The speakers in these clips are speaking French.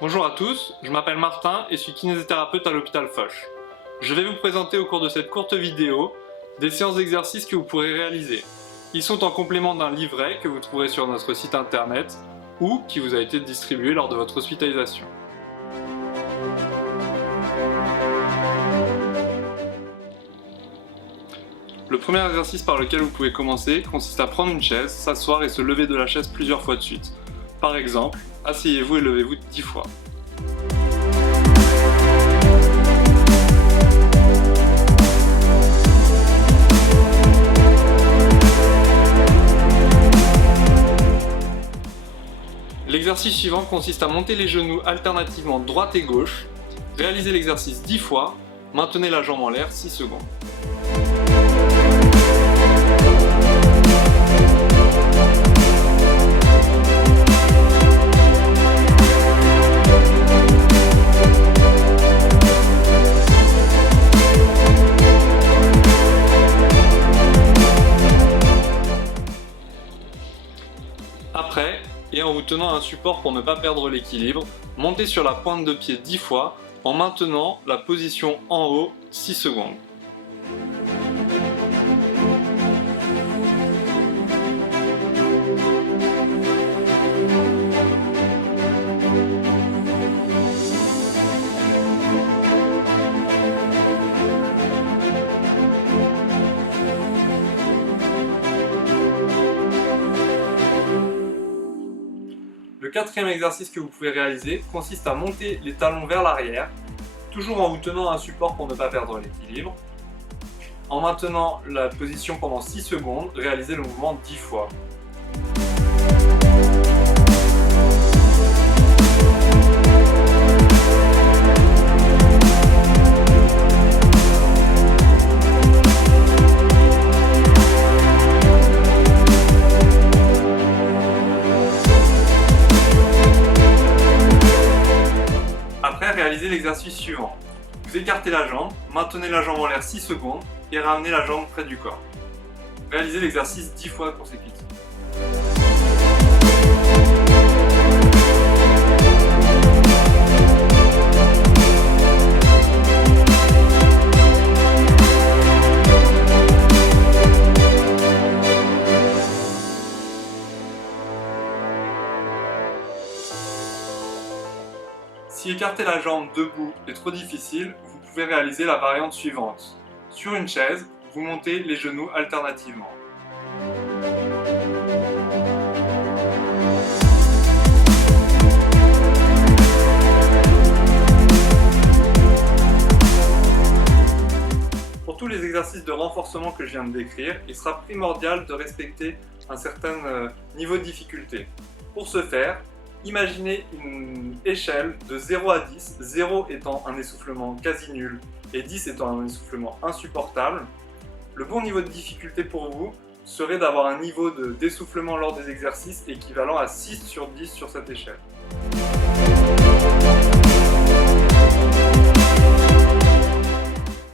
Bonjour à tous, je m'appelle Martin et suis kinésithérapeute à l'hôpital Foch. Je vais vous présenter au cours de cette courte vidéo des séances d'exercice que vous pourrez réaliser. Ils sont en complément d'un livret que vous trouverez sur notre site internet ou qui vous a été distribué lors de votre hospitalisation. Le premier exercice par lequel vous pouvez commencer consiste à prendre une chaise, s'asseoir et se lever de la chaise plusieurs fois de suite. Par exemple, asseyez-vous et levez-vous 10 fois. L'exercice suivant consiste à monter les genoux alternativement droite et gauche. Réalisez l'exercice 10 fois, maintenez la jambe en l'air 6 secondes. Après, et en vous tenant à un support pour ne pas perdre l'équilibre, montez sur la pointe de pied 10 fois en maintenant la position en haut 6 secondes. Le quatrième exercice que vous pouvez réaliser consiste à monter les talons vers l'arrière, toujours en vous tenant à un support pour ne pas perdre l'équilibre. En maintenant la position pendant 6 secondes, réalisez le mouvement 10 fois. Réalisez l'exercice suivant. Vous écartez la jambe, maintenez la jambe en l'air 6 secondes et ramenez la jambe près du corps. Réalisez l'exercice 10 fois consécutivement. Si écarter la jambe debout est trop difficile, vous pouvez réaliser la variante suivante. Sur une chaise, vous montez les genoux alternativement. Pour tous les exercices de renforcement que je viens de décrire, il sera primordial de respecter un certain niveau de difficulté. Pour ce faire, imaginez une échelle de 0 à 10, 0 étant un essoufflement quasi nul et 10 étant un essoufflement insupportable. Le bon niveau de difficulté pour vous serait d'avoir un niveau d'essoufflement lors des exercices équivalent à 6 sur 10 sur cette échelle.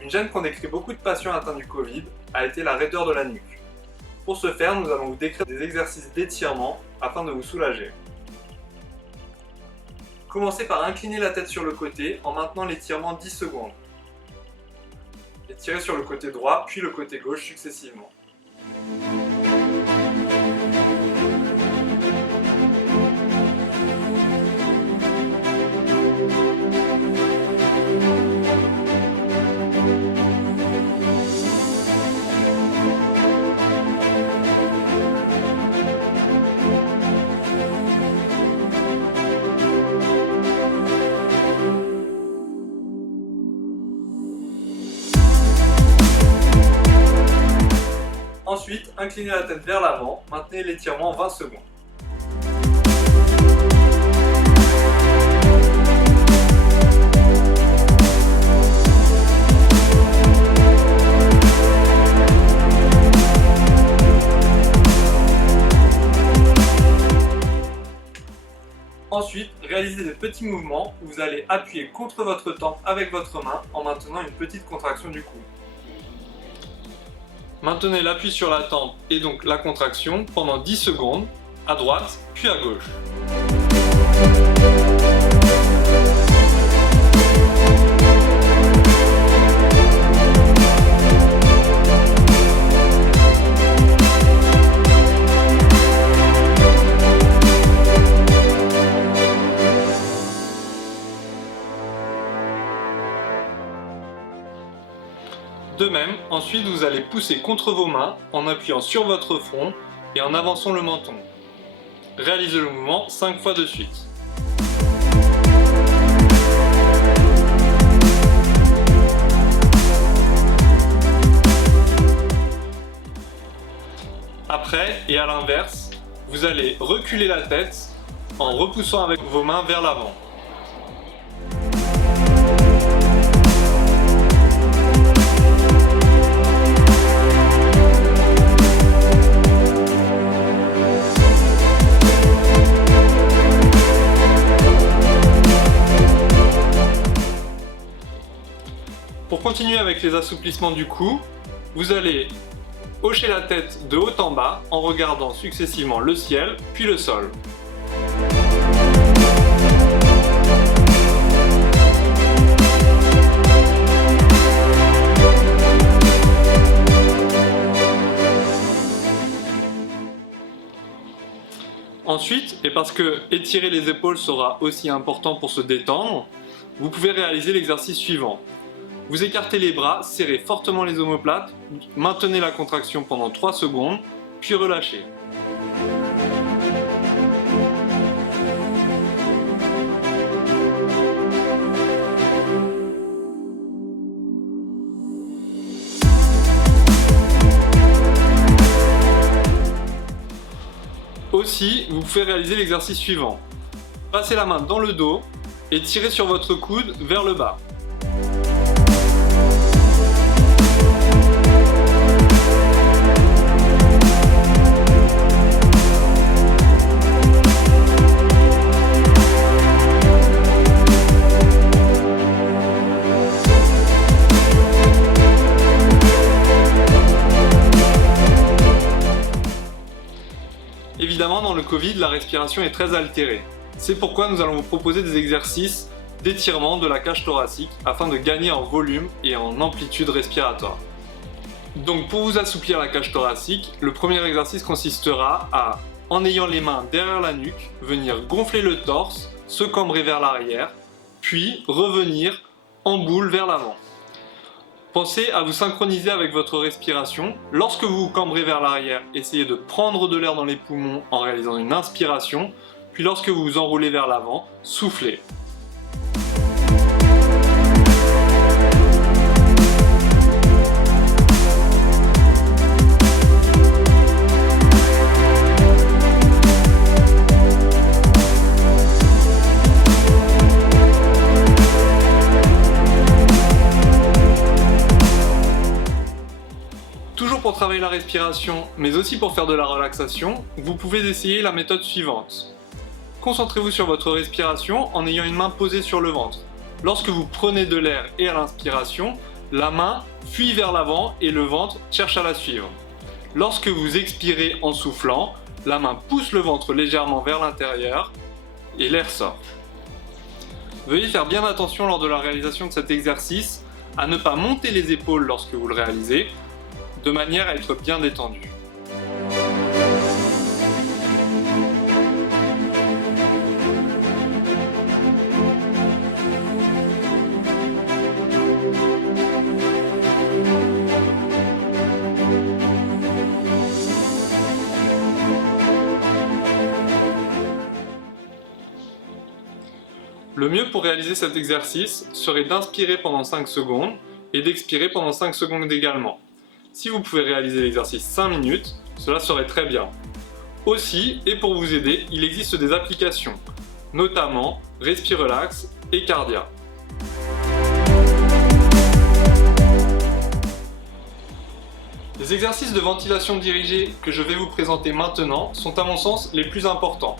Une gêne qu'ont décrit beaucoup de patients atteints du Covid a été la raideur de la nuque. Pour ce faire, nous allons vous décrire des exercices d'étirement afin de vous soulager. Commencez par incliner la tête sur le côté en maintenant l'étirement 10 secondes. Étirez sur le côté droit puis le côté gauche successivement. Ensuite, inclinez la tête vers l'avant, maintenez l'étirement 20 secondes. Ensuite, réalisez des petits mouvements où vous allez appuyer contre votre tempe avec votre main en maintenant une petite contraction du cou. Maintenez l'appui sur la tempe et donc la contraction pendant 10 secondes, à droite puis à gauche. Deuxième, ensuite vous allez pousser contre vos mains en appuyant sur votre front et en avançant le menton. Réalisez le mouvement 5 fois de suite. Après, et à l'inverse, vous allez reculer la tête en repoussant avec vos mains vers l'avant. Pour continuer avec les assouplissements du cou, vous allez hocher la tête de haut en bas en regardant successivement le ciel puis le sol. Ensuite, et parce que étirer les épaules sera aussi important pour se détendre, vous pouvez réaliser l'exercice suivant. Vous écartez les bras, serrez fortement les omoplates, maintenez la contraction pendant 3 secondes, puis relâchez. Aussi, vous pouvez réaliser l'exercice suivant. Passez la main dans le dos et tirez sur votre coude vers le bas. Évidemment, dans le Covid, la respiration est très altérée. C'est pourquoi nous allons vous proposer des exercices d'étirement de la cage thoracique afin de gagner en volume et en amplitude respiratoire. Donc pour vous assouplir la cage thoracique, le premier exercice consistera à, en ayant les mains derrière la nuque, venir gonfler le torse, se cambrer vers l'arrière, puis revenir en boule vers l'avant. Pensez à vous synchroniser avec votre respiration. Lorsque vous vous cambrez vers l'arrière, essayez de prendre de l'air dans les poumons en réalisant une inspiration, puis lorsque vous vous enroulez vers l'avant, soufflez. Toujours pour travailler la respiration, mais aussi pour faire de la relaxation, vous pouvez essayer la méthode suivante. Concentrez-vous sur votre respiration en ayant une main posée sur le ventre. Lorsque vous prenez de l'air et à l'inspiration, la main fuit vers l'avant et le ventre cherche à la suivre. Lorsque vous expirez en soufflant, la main pousse le ventre légèrement vers l'intérieur et l'air sort. Veuillez faire bien attention lors de la réalisation de cet exercice à ne pas monter les épaules lorsque vous le réalisez, de manière à être bien détendu. Le mieux pour réaliser cet exercice serait d'inspirer pendant 5 secondes et d'expirer pendant 5 secondes également. Si vous pouvez réaliser l'exercice 5 minutes, cela serait très bien. Aussi, et pour vous aider, il existe des applications, notamment Respirelax et Cardia. Les exercices de ventilation dirigée que je vais vous présenter maintenant sont à mon sens les plus importants,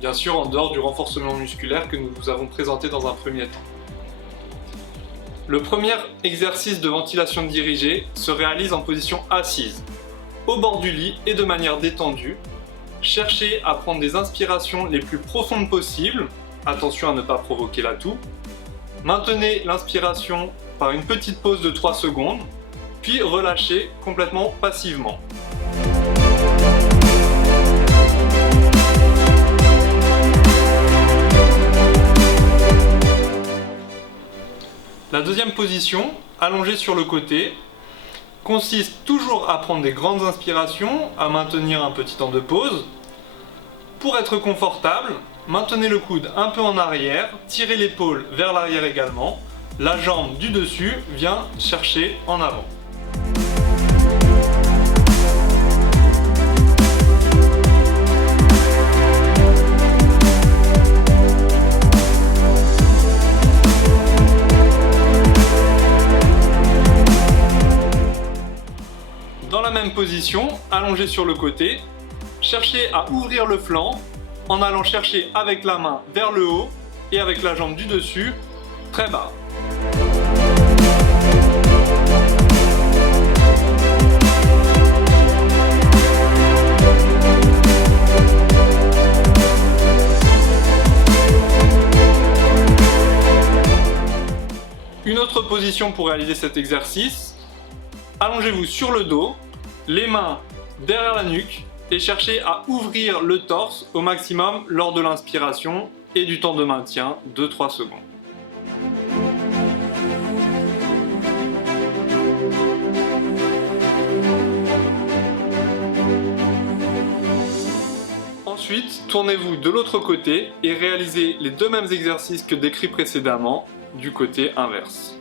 bien sûr en dehors du renforcement musculaire que nous vous avons présenté dans un premier temps. Le premier exercice de ventilation dirigée se réalise en position assise, au bord du lit et de manière détendue. Cherchez à prendre des inspirations les plus profondes possibles, attention à ne pas provoquer la toux. Maintenez l'inspiration par une petite pause de 3 secondes, puis relâchez complètement passivement. La deuxième position, allongée sur le côté, consiste toujours à prendre des grandes inspirations, à maintenir un petit temps de pause. Pour être confortable, maintenez le coude un peu en arrière, tirez l'épaule vers l'arrière également. La jambe du dessus vient chercher en avant. Dans la même position, allongé sur le côté, cherchez à ouvrir le flanc en allant chercher avec la main vers le haut et avec la jambe du dessus très bas. Une autre position pour réaliser cet exercice, allongez-vous sur le dos, les mains derrière la nuque et cherchez à ouvrir le torse au maximum lors de l'inspiration et du temps de maintien de 3 secondes. Ensuite, tournez-vous de l'autre côté et réalisez les deux mêmes exercices que décrits précédemment du côté inverse.